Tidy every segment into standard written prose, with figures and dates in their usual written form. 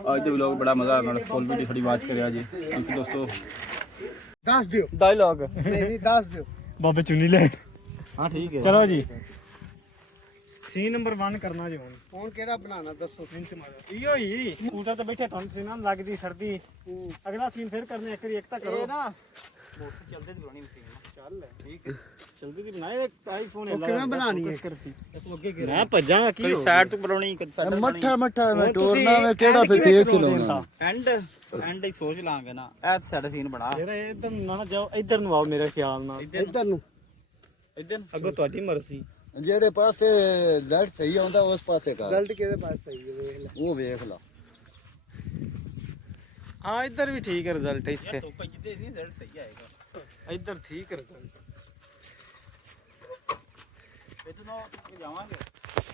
ਅੱਜ ਦੇ ਵਲੌਗ ਬੜਾ ਮਜ਼ਾ ਆਉਣ ਵਾਲਾ, ਫੁੱਲ ਵੀਡੀਓ ਸਾਡੀ ਵਾਚ ਕਰਿਆ ਜੀ। ਕਿਉਂਕਿ ਦੋਸਤੋ ਦੱਸ ਦਿਓ ਡਾਇਲੌਗ ਨਹੀਂ ਦੱਸ ਦਿਓ ਬਾਬੇ ਚੁੰਨੀ ਲੈ। ਹਾਂ ਠੀਕ ਹੈ। ਚਲੋ ਜੀ ਸੀਨ ਨੰਬਰ 1 ਕਰਨਾ ਜੀ ਹੁਣ ਕਿਹੜਾ ਬਣਾਉਣਾ ਦੱਸੋ। ਮਿੰਟ ਮਾਰੋ ਇਹੋ ਹੀ ਸਕੂਟਰ ਤੇ ਬੈਠੇ ਤੁਹਾਨੂੰ ਸੀਨਾਂ ਲੱਗਦੀ ਸਰਦੀ। ਅਗਲਾ ਸੀਨ ਫਿਰ ਕਰਨੇ ਇੱਕ ਵਾਰੀ ਇੱਕ ਤਾਂ ਕਰੋ ਨਾ ਮੋਟਰ ਚੱਲਦੇ ਦੀ ਬਣਾਉਣੀ ਮਸ਼ੀਨ ਚੱਲ ਠੀਕ ਹੈ ਜਲਦੀ ਦੀ ਬਣਾਏ ਆਈਫੋਨ ਹੈ ਕਿਵੇਂ ਬਣਾਣੀ ਹੈ ਮੈਂ ਭੱਜਾਂਗਾ ਕੀ ਕੋਈ ਸਾਈਡ ਤੋਂ ਬਣਾਉਣੀ ਮੱਠਾ ਮੱਠਾ ਮੈਂ ਟੋਰਨਾ ਮੈਂ ਕਿਹੜਾ ਫਿਰ ਤੇਜ਼ ਚਲਾਉਣਾ ਐਂਡ ਹੀ ਸੋਚ ਲਾਂਗੇ ਨਾ। ਇਹ ਸਾਡਾ ਸੀਨ ਬਣਾ ਜਿਹੜਾ ਇਧਰ ਨਾ ਜਾਓ ਇੱਧਰ ਨੂੰ ਆਓ ਮੇਰੇ ਖਿਆਲ ਨਾਲ ਇੱਧਰ ਨੂੰ ਇਧਰ ਅੱਗੋਂ ਤੁਹਾਡੀ ਮਰਜ਼ੀ। ਜਿਹੜੇ ਪਾਸੇ ਲਾਈਟ ਸਹੀ ਆਉਂਦਾ ਉਸ ਪਾਸੇ ਕਰ। ਰਿਜ਼ਲਟ ਕਿਹਦੇ ਪਾਸੇ ਸਹੀ ਹੈ ਵੇਖ ਲੈ ਉਹ ਵੇਖ ਲਾ। ਹਾਂ ਇੱਧਰ ਵੀ ਠੀਕ ਹੈ ਰਿਜ਼ਲਟ ਇੱਥੇ ਧੁੱਪ ਜਿੱਦੇ ਨਹੀਂ ਰਿਜ਼ਲਟ ਸਹੀ ਆਏਗਾ। ਇੱਧਰ ਠੀਕ ਹੈ ਰਿਜ਼ਲਟ। ਇਧਰੋਂ ਜਾਵਾਂਗੇ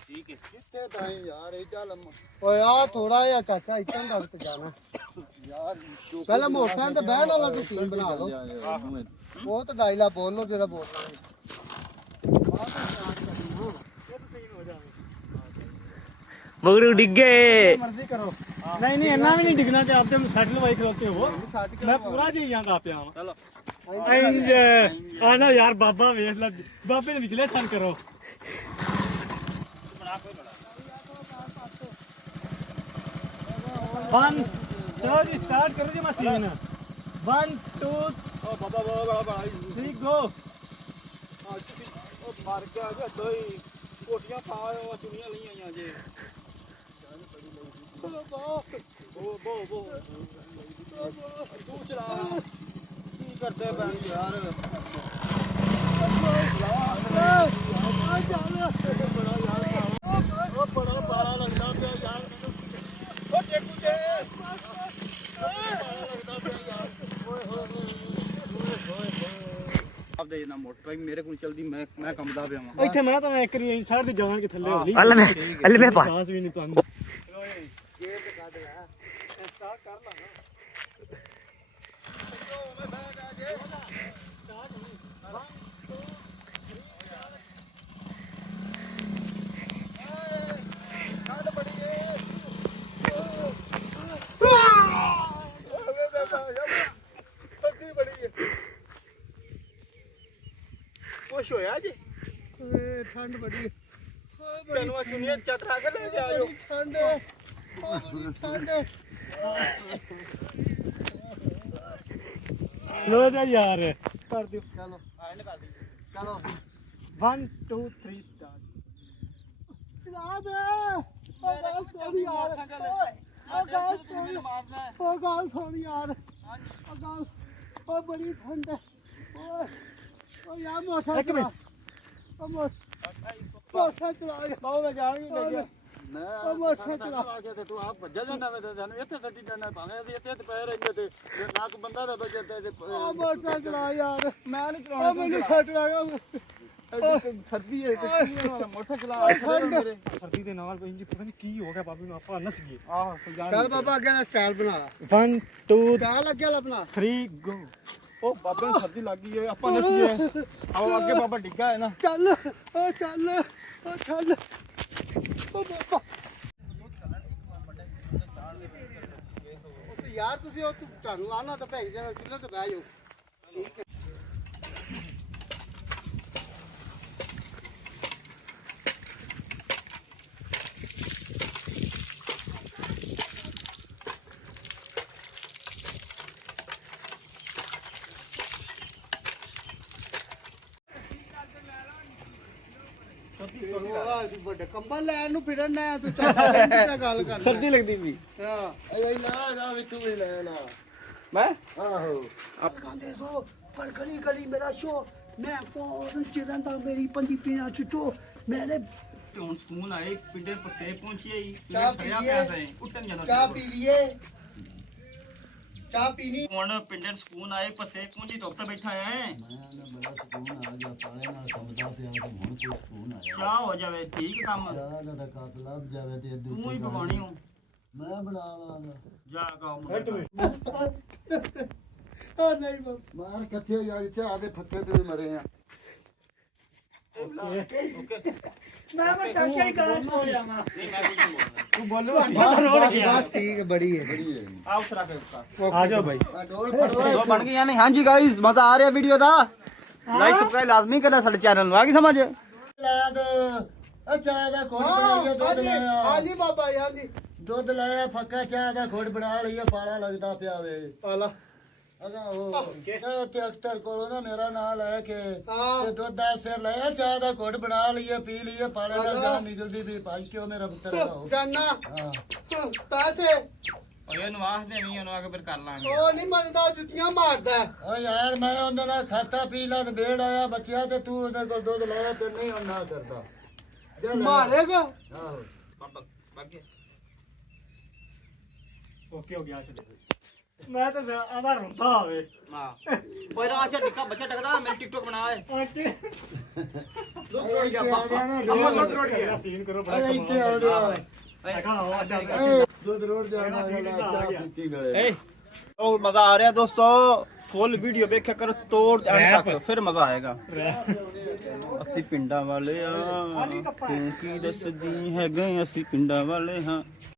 ਠੀਕ ਹੈ। ਕਿੱਥੇ ਤਾਂ ਯਾਰ ਐਡਾ ਲੰਮਾ ਓਏ ਆ ਥੋੜਾ ਜਿਹਾ ਚਾਚਾ ਇੱਥੇ ਦਾ ਤੇ ਜਾਣਾ ਯਾਰ। ਪਹਿਲਾਂ ਮੋਟਰਸਾਈਕਲ ਤੇ ਬਹਿਣ ਵਾਲਾ ਤੇ ਸੀਨ ਬਣਾ ਲਓ। ਉਹ ਤਾਂ ਡਾਇਲਾ ਬੋਲ ਲਓ ਜਿਹੜਾ ਬੋਲਣਾ ਹੈ। ਮਗਰੂ ਡਿੱਗੇ ਮਰਜ਼ੀ ਕਰੋ। ਨਹੀਂ ਨਹੀਂ ਇੰਨਾ ਵੀ ਨਹੀਂ ਡਿੱਗਣਾ ਤੇ ਆਪਦੇ ਨੂੰ ਸੈਟਲ ਵਾਈ ਖਲੋਤੇ ਹੋ। ਮੈਂ ਪੂਰਾ ਜੀ ਜਾਂਦਾ ਪਿਆ ਹਾਂ। ਚਲੋ ਇੰਜ ਆ ਨਾ ਯਾਰ ਬਾਬਾ ਵੇਖ ਲੈ ਬਾਬੇ ਨੇ ਵਿਚਲੇ ਸੰਨ ਕਰੋ। वन चलो जी स्टार्ट करो जी मशीन 1 2 ਓ ਬਾਬਾ ਬੜਾ ਬੜਾ 3 गो ਉਹ ਮਰ ਗਿਆ ਜੇ ਦੋਈ ਕੋਟੀਆਂ ਪਾਓ ਚੁੰਨੀਆਂ ਲਈਆਂ ਆਈਆਂ ਜੇ। ਉਹ ਬੋ ਤੂੰ ਚਲਾ ਕੀ ਕਰਦੇ ਬੈਣ ਯਾਰ। ਉਹ ਬੜਾ ਬਾਲਾ ਲੱਗਦਾ ਪਿਆ ਯਾਰ ਮੈਨੂੰ। ਉਹ ਟੇਕੂ ਜੇ ਲੱਗਦਾ ਪਿਆ ਯਾਰ। ਓਏ ਹੋਏ ਆਪਦੇ ਨਾ ਮੋਟਰ ਮੇਰੇ ਕੋਲ ਚਲਦੀ ਮੈਂ ਕੰਮਦਾ ਪਿਆ ਵਾਂ। ਇੱਥੇ ਮੈਂ ਤਾਂ ਮੈਂ ਇੱਕ ਰੀ ਸਾਰ ਦੀ ਜਵਾਨ ਕੇ ਥੱਲੇ ਹੋਲੀ ਅੱਲੇ ਮੈਂ ਪਾ ਸਾਸ ਵੀ ਨਹੀਂ ਪਾਉਂਦਾ। ਗੇਰ ਤੇ ਕੱਢ ਲੈ ਸਟਾਰਟ ਕਰ ਲਾ ਨਾ। ਕੁਛ ਹੋਇਆ ਜੀ ਓਏ ਠੰਡ ਬੜੀ ਹੈ। ਤੈਨੂੰ ਚੁੰਨੀਆਂ ਚਤਰਾ ਕੇ ਲੈ ਜਾਇਓ। ਠੰਡ ਬੜੀ ਠੰਡ। ਲੋ ਜਾ ਯਾਰ ਕਰ ਦਿਓ। ਚਲੋ ਐਂਡ ਕਰ ਦੀ ਚਲੋ 1 2 3 ਸਟਾਰਟ। ਚਲਾ ਦੇ। ਉਹ ਗੱਲ ਸੋਣੀ ਯਾਰ। ਉਹ ਗੱਲ ਸੋਣੀ ਮਾਰਨਾ। ਉਹ ਗੱਲ ਸੋਣੀ ਯਾਰ। ਉਹ ਗੱਲ ਉਹ ਬੜੀ ਠੰਡ ਹੈ। ਓਏ ਯਾਰ ਮੋਟਰ ਇੱਕ ਮਿੰਟ। ਉਹ ਮੋਟਰ ਚਲਾ ਬਾਹੂ ਮੈਂ ਜਾ ਨਹੀਂ ਲੱਗਿਆ। ਮੈਂ ਉਹ ਮੋਟਰ ਚਲਾ ਕੇ ਤੇ ਤੂੰ ਆਪ ਭੱਜਿਆ ਜਾਂਦਾ ਵੇ ਤੇ ਸਾਨੂੰ ਇੱਥੇ ਸੱਟੀ ਜਾਂਦਾ ਭਾਵੇਂ ਅਸੀਂ ਇੱਥੇ ਪੈ ਰਹਿੰਦੇ ਤੇ ਨੱਕ ਬੰਦਾ ਦਾ ਵੱਜਦਾ ਤੇ ਉਹ ਮੋਟਰ ਚਲਾ ਯਾਰ। ਮੈਂ ਨਹੀਂ ਉਹ ਚਲਾਉਣਾ। ਮੈਨੂੰ ਸੱਟ ਲੱਗਾ। ਸਰਦੀ ਹੈ ਤੇ ਮੋਟਰ ਚਲਾ ਮੇਰੇ। ਸਰਦੀ ਦੇ ਨਾਲ ਇੰਜ ਪਤਾ ਨਹੀਂ ਕੀ ਹੋ ਗਿਆ ਬਾਬੂ ਨੂੰ ਆਪਾਂ ਨਸ ਗਏ। ਆਹ ਚੱਲ ਬਾਬਾ ਅੱਗੇ ਦਾ ਸਟਾਈਲ ਬਣਾ ਲਾ। 1 2 ਸਟਾਈਲ ਲੱਗਿਆ ਲਾ ਬਣਾ। 3 ਗੋ। ਉਹ ਬਾਬੇ ਨੂੰ ਸਰਦੀ ਲੱਗ ਗਈ ਹੈ ਆਪਾਂ ਨਸੀਏ। ਆਓ ਅੱਗੇ ਬਾਬਾ ਡਿੱਗਾ ਹੈ ਨਾ। ਚੱਲ ਉਹ ਚੱਲ ਉਹ ਚੱਲ ਉਹ ਬਾਬਾ। ਉਹ ਤੇ ਯਾਰ ਤੁਸੀਂ ਉਹ ਤੁਹਾਨੂੰ ਆਣਾ ਤਾਂ ਭੈਣ ਜੀ ਚੁੱਲ੍ਹੇ ਤੇ ਬਹਿ ਜਾਓ। ਠੀਕ ਹੈ। ਵੱਡੇ ਕੰਬਲ ਲੈਣ ਨੂੰ ਫਿਰਨ ਨਾ ਤੂੰ ਚੱਲ ਗੱਲ ਕਰ। ਸਰਦੀ ਲੱਗਦੀ ਵੀ ਹਾਂ ਇਹ ਨਾ ਜਾ ਵੀ ਤੂੰ ਵੀ ਲੈ ਲਾ। ਮੈਂ ਆਹੋ ਆਪ ਕਹਿੰਦੇ ਸੋ ਪਰ ਗਲੀ ਗਲੀ ਮੇਰਾ ਸ਼ੋ ਮੈਂ ਫੋਨ ਚਿਰੰਦਾ ਮੇਰੀ ਪੰਜੀ ਪੀਣਾ ਛੁੱਟੋ ਮੇਰੇ ਹੁਣ ਸਕੂਨ ਆਏ ਪਿੰਡੇ ਪਸੇ ਪਹੁੰਚੀ ਹੀ ਚਾਹ ਪੀ ਲਈਏ। ਉੱਠਣ ਜਾਣਾ ਚਾਹ ਪੀ ਲਈਏ। ਚਾਹ ਪੀਣੀ ਹੁਣ ਪਿੰਡੇ ਸਕੂਨ ਆਏ ਪਸੇ ਪਹੁੰਚੀ ਧੁੱਪ ਤੇ ਬੈਠਾ ਹੈ। ਬੜਾ ਸਕੂਨ ਆ ਗਿਆ ਪਾਲੇ ਨਾਲ ਕੰਮਦਾ ਪਿਆ ਤੇ ਹੁਣ ਕੋਈ ਸਕੂਨ ਆਇਆ। ਚਾਹ ਹੋ ਜਾਵੇ ਠੀਕ ਕੰਮ। ਚਾਹ ਦਾ ਕੱਪ ਲੱਭ ਜਾਵੇ ਤੇ ਤੂੰ ਹੀ ਪਕਾਉਣੀ ਹੋ। ਮੈਂ ਬਣਾ ਲਾਂਗਾ। ਜਾ ਕਾਉ ਇੱਕ ਮਿੰਟ। ਆ ਨਹੀਂ ਮਾਰ ਕਿੱਥੇ ਜਾ ਇੱਥੇ ਆਦੇ ਫੱਟੇ ਤੇ ਵੀ ਮਰੇ ਆ। ਮੈਂ ਚਾਚਾ ਹੀ ਕਾਰ ਚ ਹੋ ਜਾਵਾਂ ਤੂੰ ਬੋਲੂ बस ठीक है बड़ी है ਆ ਉਤਰਾ ਕੇ ਉੱਤਾ ਆ ਜਾਓ ਭਾਈ डोल फड़ो ਬਣ ਗਈਆਂ ਨੇ ਹਾਂਜੀ ਗਾਇਸ ਮਜ਼ਾ ਆ ਰਿਹਾ ਵੀਡੀਓ ਦਾ ਲਾਈਕ ਸਬਸਕ੍ਰਾਈਬ ਲਾਜ਼ਮੀ ਕਰਨਾ ਸਾਡੇ ਚੈਨਲ ਨੂੰ ਆ ਗਈ ਸਮਝ लाद अच्छा दा खोड़ बना लिया दूध लाया हां जी बाबा हां जी दूध लाया फक्का चाह दा खोड़ बना लिया पाला लगदा पिया वे पाला अगा ओ ते अख्तर कोलो ना मेरा नाम ले के ते दूध दा सिर लाया चाह दा खोड़ बना लिया पी लिया पाले लग जा निकलदी भी भाई क्यों मेरा पुत्र हो जाना हां पैसे ਓਏ ਨੂੰ ਆਖ ਦੇ ਨਹੀਂ ਉਹਨੂੰ ਆ ਕੇ ਫਿਰ ਕਰ ਲਾਂਗੇ ਉਹ ਨਹੀਂ ਮੰਨਦਾ ਜੁੱਤੀਆਂ ਮਾਰਦਾ ਓ ਯਾਰ ਮੈਂ ਉਹਨਾਂ ਨਾਲ ਖਾਤਾ ਪੀ ਲਾ ਤੇ ਬੇੜ ਆਇਆ ਬੱਚਿਆ ਤੇ ਤੂੰ ਉਹਦੇ ਕੋਲ ਦੁੱਧ ਲਾਇਆ ਤੇ ਨਹੀਂ ਹੁਣ ਨਾ ਕਰਦਾ ਮਾਰੇਗਾ ਆਹੋ ਬਾਕੀ ਓਕੇ ਹੋ ਗਿਆ ਚਲੇ ਮੈਂ ਤਾਂ ਆਵਾ ਰੋਂਦਾ ਹੋਵੇ ਹਾਂ ਓਏ ਰਾ ਅੱਛਾ ਨਿੱਕਾ ਬੱਚਾ ਟਕਦਾ ਮੇਰੀ ਟਿਕਟੋਕ ਬਣਾ ਏ ਓਕੇ ਦੁੱਧ ਰੋੜ ਗਿਆ ਆਪਾਂ ਦੁੱਧ ਰੋੜ ਗਿਆ ਸੀਨ ਕਰੋ ਇੱਥੇ ਆ ਜਾ ਦੁੱਧ ਰੋਡ ਜਾਣਾ ਏ ਉਹ ਮਜ਼ਾ ਆ ਰਿਹਾ ਦੋਸਤੋ ਫੁੱਲ ਵੀਡੀਓ ਵੇਖਿਆ ਕਰੋ ਤੋੜ ਐਂਡ ਤੱਕ ਫਿਰ ਮਜ਼ਾ ਆਏਗਾ ਅਸੀਂ ਪਿੰਡਾਂ ਵਾਲੇ ਆ ਤੂੰ ਕੀ ਦੱਸਦੀ ਹੈਗੇ ਅਸੀਂ ਪਿੰਡਾਂ ਵਾਲੇ ਹਾਂ